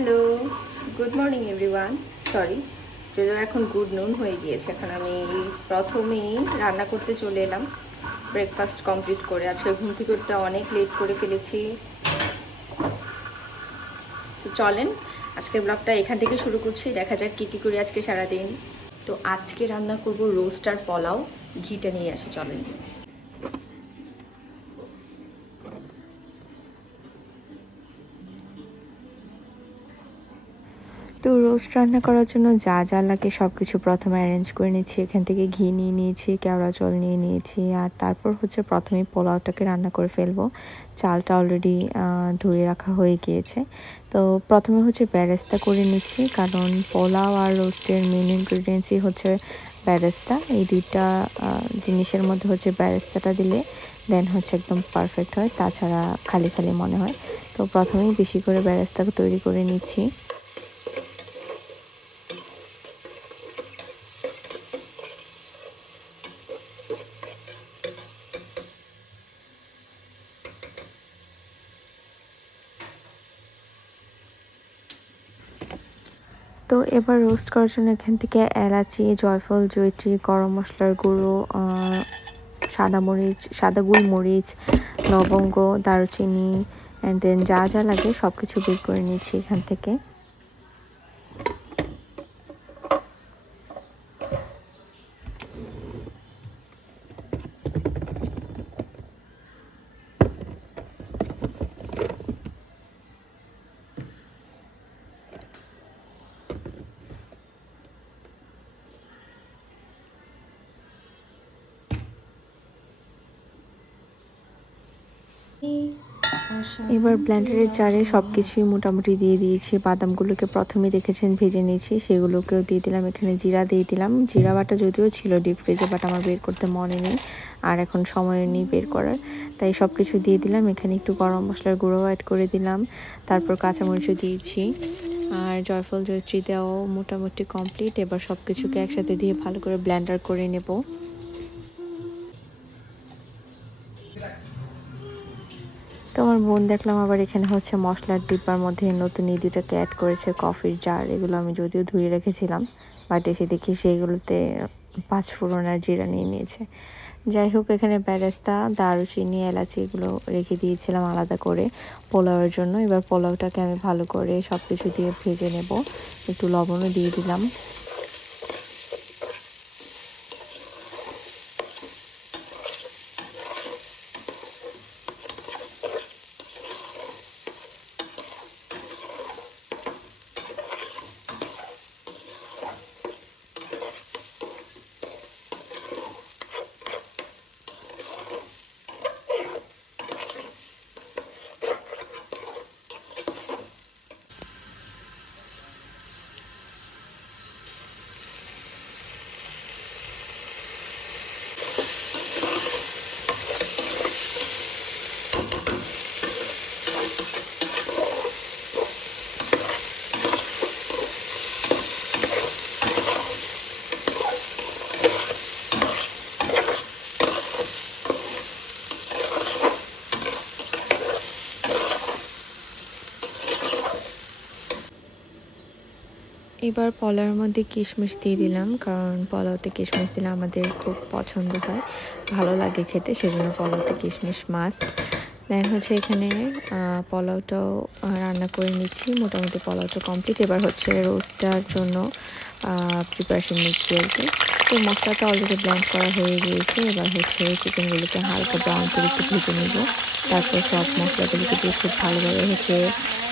Hello, good morning everyone. Sorry, যদিও এখন good নুন হয়ে গিয়েছে। এখন আমি প্রথমেই রান্না করতে চলে এলাম, ব্রেকফাস্ট কমপ্লিট করে। আজকে ঘুম থেকে উঠতে অনেক লেট করে ফেলেছি। সো চলেন আজকের ব্লগটা এখান থেকে শুরু করছি। দেখা যাক কী কী করি আজকে সারাদিন। তো আজকে রান্না করব রোস্ট আর পোলাও। ঘিটা নিয়ে আসি, চলেন। তো রোস্ট রান্না করার জন্য যা যা লাগে সব কিছু প্রথমে অ্যারেঞ্জ করে নিচ্ছি। এখান থেকে ঘি নিয়ে নিয়েছি, কেওড়া জল নিয়ে নিয়েছি, আর তারপর হচ্ছে প্রথমেই পোলাওটাকে রান্না করে ফেলবো। চালটা অলরেডি ধুয়ে রাখা হয়ে গিয়েছে। তো প্রথমে হচ্ছে বেরেস্তা করে নিচ্ছি, কারণ পোলাও আর রোস্টের মেন ইনগ্রিডিয়েন্টসই হচ্ছে বেরেস্তা। এই দুইটা জিনিসের মধ্যে হচ্ছে বেরেস্তাটা দিলে দেন হচ্ছে একদম পারফেক্ট হয়, তাছাড়া খালি খালি মনে হয়। তো প্রথমেই বেশি করে বেরেস্তাকে তৈরি করে নিচ্ছি। তো এবার রোস্ট করার জন্য এখান থেকে এলাচি, জয়ফল, জয়িত্রী, গরম মশলার গুঁড়ো, সাদা মরিচ, সাদা গোলমরিচ, লবঙ্গ, দারুচিনি অ্যান্ড দেন যা যা লাগে সব কিছু বের করে নিচ্ছি এখান থেকে। এবার ব্লেন্ডারের জারে সব কিছুই মোটামুটি দিয়ে দিয়েছি। বাদামগুলোকে প্রথমে দেখেছেন ভেজে নিয়েছি, সেগুলোকেও দিয়ে দিলাম। এখানে জিরা দিয়ে দিলাম। জিরা বাটা যদিও ছিল ডিপ ফ্রিজে, বাট আমার বের করতে মনে নেই আর এখন সময় নেই বের করার, তাই সব কিছু দিয়ে দিলাম। এখানে একটু গরম মশলার গুঁড়ো অ্যাড করে দিলাম, তারপর কাঁচামরিচও দিয়েছি, আর জয়ফল জয়িত্রী দেওয়াও মোটামুটি কমপ্লিট। এবার সব কিছুকে একসাথে দিয়ে ভালো করে ব্লেন্ডার করে নেব। তো আমার বোন দেখলাম আবার এখানে হচ্ছে মশলার ডিব্বার মধ্যে নতুন এই দুটাকে অ্যাড করেছে, কফির জার। এগুলো আমি যদিও ধুয়ে রেখেছিলাম, বাট এসে দেখি সেইগুলোতে পাঁচফোড়ন আর জিরা নিয়ে নিয়েছে। যাই হোক, এখানে বেরেস্তা, দারুচিনি, এলাচি এগুলো রেখে দিয়েছিলাম আলাদা করে পোলাওয়ের জন্য। এবার পোলাওটাকে আমি ভালো করে সব কিছু দিয়ে ভেজে নেব। একটু লবণও দিয়ে দিলাম। এবার পোলাওর মধ্যে কিশমিশ দিয়ে দিলাম, কারণ পোলাওতে কিশমিশ দিলে আমাদের খুব পছন্দ হয়, ভালো লাগে খেতে, সেজন্য পোলাওতে কিশমিশ মাস্ট। দেন হচ্ছে এখানে পোলাওটাও রান্না করে নিচ্ছি। মোটামুটি পোলাওটা কমপ্লিট। এবার হচ্ছে রোস্টার জন্য প্রিপারেশন নিচ্ছি আর কি। তো মশলাটা অলরেডি ব্লেন্ড করা হয়ে গিয়েছে। এবার হচ্ছে চিকেনগুলোকে হালকা ব্রাউন করে একটু ভেজে নেব। তারপর সব মশলাগুলোকে দিয়ে খুব ভালোভাবে হচ্ছে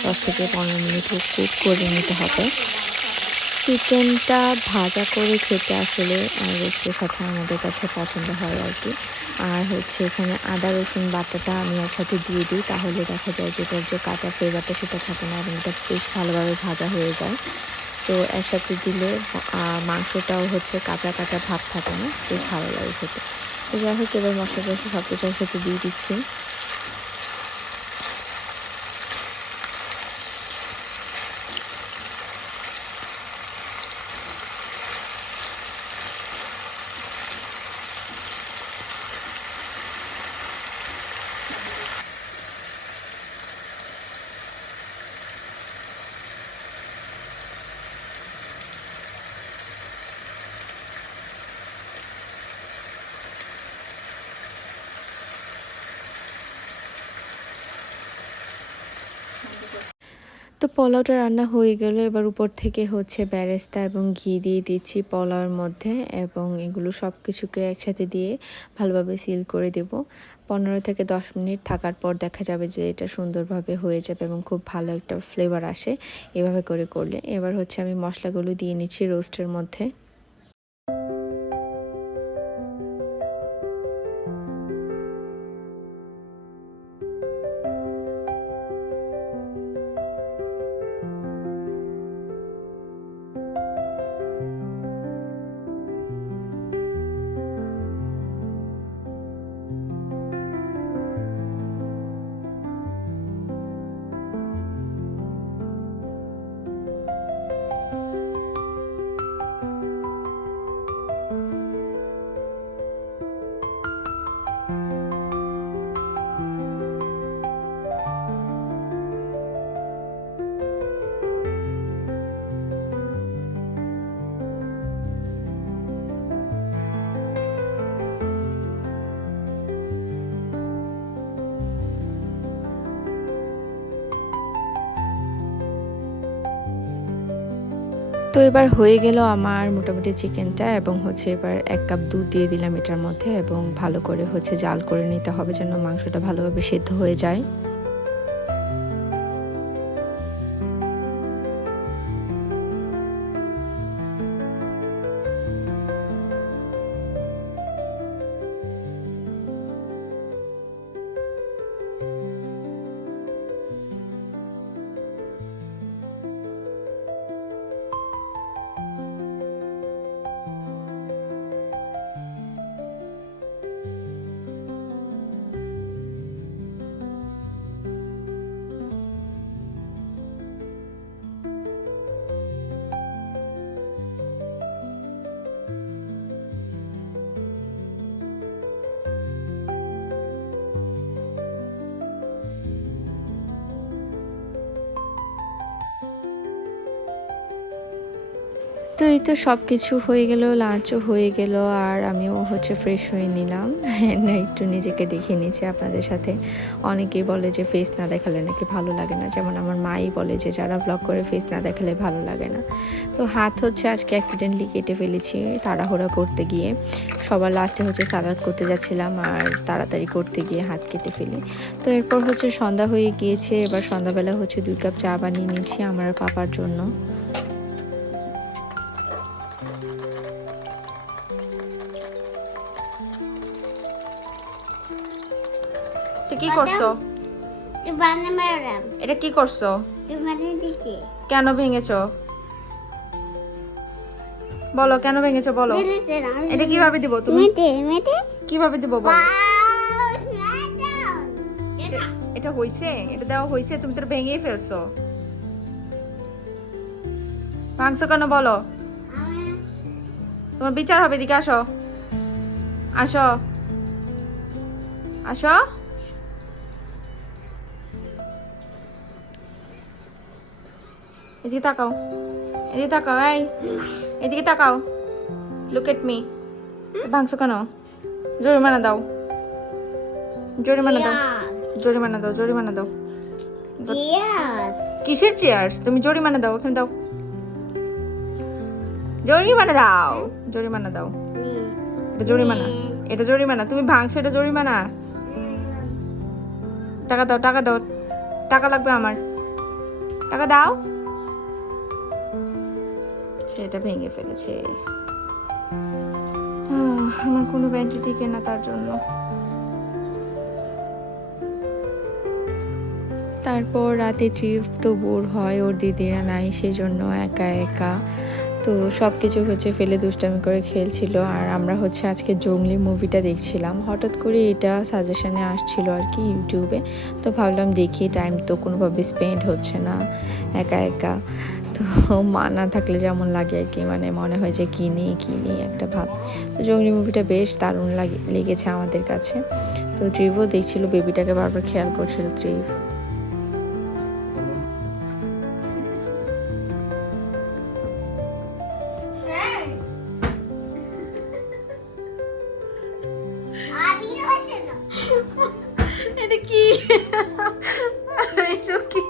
10 থেকে 15 মিনিট কুক করে নিতে হবে। চিকেনটা ভাজা করে খেতে আসলে রোস্টের সাথে আমাদের কাছে পছন্দ হয় আর কি। আর হচ্ছে এখানে আদা রসুন বাটাটা আমি একসাথে দিয়ে দিই, তাহলে দেখা যায় যেটার যে কাঁচা ফ্লেভারটা সেটা থাকে না এবং এটা বেশ ভালোভাবে ভাজা হয়ে যায়। তো একসাথে দিলে মাংসটাও হচ্ছে কাঁচা কাঁচা ভাব থাকে না, বেশ ভালো লাগে খেতে। তো যাই হোক, এবার মশলা টশলা সব কিছু একসাথে দিয়ে দিচ্ছি। তো পোলাওটা রান্না হয়ে গেল, এবার উপর থেকে হচ্ছে বেরেস্তা এবং ঘি দিয়ে দিচ্ছি পোলাওর মধ্যে, এবং এগুলো সব কিছুকে একসাথে দিয়ে ভালোভাবে সিল করে দেব। 15 থেকে 10 মিনিট থাকার পর দেখা যাবে যে এটা সুন্দরভাবে হয়ে যাবে এবং খুব ভালো একটা ফ্লেভার আসে এভাবে করে করলে। এবার হচ্ছে আমি মশলাগুলো দিয়ে নিচ্ছি রোস্টের মধ্যে। তো এবার হয়ে গেল আমার মোটামুটি চিকেনটা, এবং হচ্ছে এবার 1 কাপ দুধ দিয়ে দিলাম এটার মধ্যে, এবং ভালো করে হচ্ছে জাল করে নিতে হবে যেন মাংসটা ভালোভাবে সেদ্ধ হয়ে যায়। তো এই তো সব কিছু হয়ে গেল, লাঞ্চও হয়ে গেল, আর আমিও হচ্ছে ফ্রেশ হয়ে নিলাম। না একটু নিজেকে দেখিয়ে নিয়েছি আপনাদের সাথে। অনেকেই বলে যে ফেস না দেখালে নাকি ভালো লাগে না, যেমন আমার মাই বলে যে যারা ব্লগ করে ফেস না দেখালে ভালো লাগে না। তো হাত হচ্ছে আজকে অ্যাক্সিডেন্টলি কেটে ফেলেছি তাড়াহুড়া করতে গিয়ে। সবার লাস্টে হচ্ছে সালাদ করতে যাচ্ছিলাম আর তাড়াতাড়ি করতে গিয়ে হাত কেটে ফেলি। তো এরপর হচ্ছে সন্ধ্যা হয়ে গিয়েছে, এবার সন্ধ্যাবেলা হচ্ছে 2 কাপ চা বানিয়ে নিয়েছি আমার পাপার জন্য। কি করছো? এটা কি করছো? কেন ভেঙেছো? বলো কেন ভেঙেছো বলো। এটা কিভাবে দিব তুমি? কিভাবে দিব বলো। এটা হইছে, এটা দেওয়া হইছে, তুমি তো ভেঙেই ফেলছো। ভাঙছো কেন বলো। তোমার বিচার হবে, এদিকে আসো, আসো, আসো। এদিকে তাকাও, এদিকে তাকাও, এই এদিকে তাকাও, লুক এট মি। ভাঙছো কেন? জরিমানা দাও, জরিমানা দাও, জরিমানা দাও, জরিমানা দাও। কিসের চেয়ার্স? তুমি জরিমানা দাও, ওখানে দাও, জরিমানা দাও, জরিমানা দাও। এটা জরিমানা, এটা জরিমানা। তুমি ভাঙছো, এটা জরিমানা। টাকা দাও, টাকা দাও, টাকা লাগবে আমার, টাকা দাও। সেটা ভেঙে ফেলেছে। আমার কোনো ব্যান্ডেজ টিকে না তার জন্য। তারপর রাতে ট্রিপ তো বোর হয়, ওর দিদিরা নাই, সেই জন্য একা একা তো সব কিছু হচ্ছে ফেলে দুষ্টামি করে খেলছিল। আর আমরা হচ্ছে আজকে জঙ্গলি মুভিটা দেখছিলাম, হঠাৎ করে এটা সাজেশনে আসছিল আর কি ইউটিউবে। তো ভাবলাম দেখি, টাইম তো কোনোভাবে স্পেন্ড হচ্ছে না একা একা। তো মা না থাকলে যেমন লাগে আর কি, মানে মনে হয় যে কিনি একটা ভাব। তো জঙ্গলি মুভিটা বেশ দারুণ লেগেছে আমাদের কাছে। তো ট্রিভও দেখছিল, বেবিটাকে বারবার খেয়াল করছিল ট্রিভ। এটা কি? এসব কি?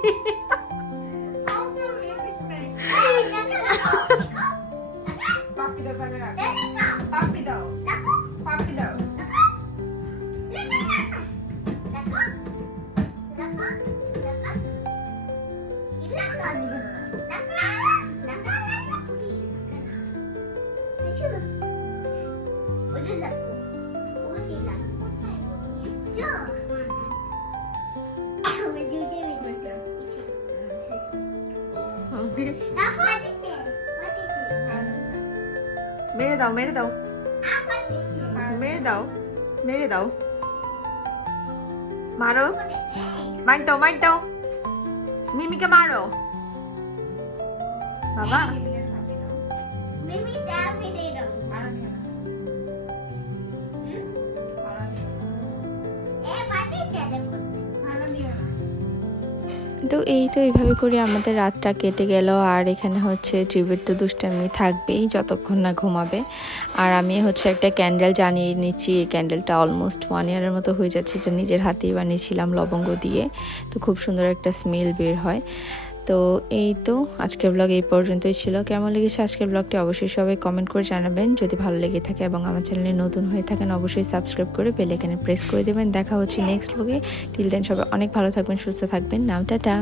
মেরে দাও মেরে দাও মেরে দাও মেরে দাও মারো মার দাও মিমিকে মারো বাবা তো এই তো এইভাবে করে আমাদের রাতটা কেটে গেল। আর এখানে হচ্ছে ট্রিপের তো দুষ্টামি থাকবেই যতক্ষণ না ঘুমাবে। আর আমি হচ্ছে একটা ক্যান্ডেল জ্বালিয়ে নিচ্ছি। এই ক্যান্ডেলটা অলমোস্ট 1 ইয়ারের মতো হয়ে যাচ্ছে, যে নিজের হাতেই বানিয়েছিলাম লবঙ্গ দিয়ে। তো খুব সুন্দর একটা স্মেল বের হয়। তো এই তো আজকের ব্লগ এই পর্যন্তই ছিল। কেমন লেগেছে আজকের ব্লগটি অবশ্যই সবাই কমেন্ট করে জানাবেন। যদি ভালো লেগে থাকে এবং আমার চ্যানেলে নতুন হয়ে থাকেন অবশ্যই সাবস্ক্রাইব করে বেল আইকনে প্রেস করে দেবেন। দেখা হচ্ছে নেক্সট ব্লগে। টিল দেন সবাই অনেক ভালো থাকবেন, সুস্থ থাকবেন। নাও টাটা।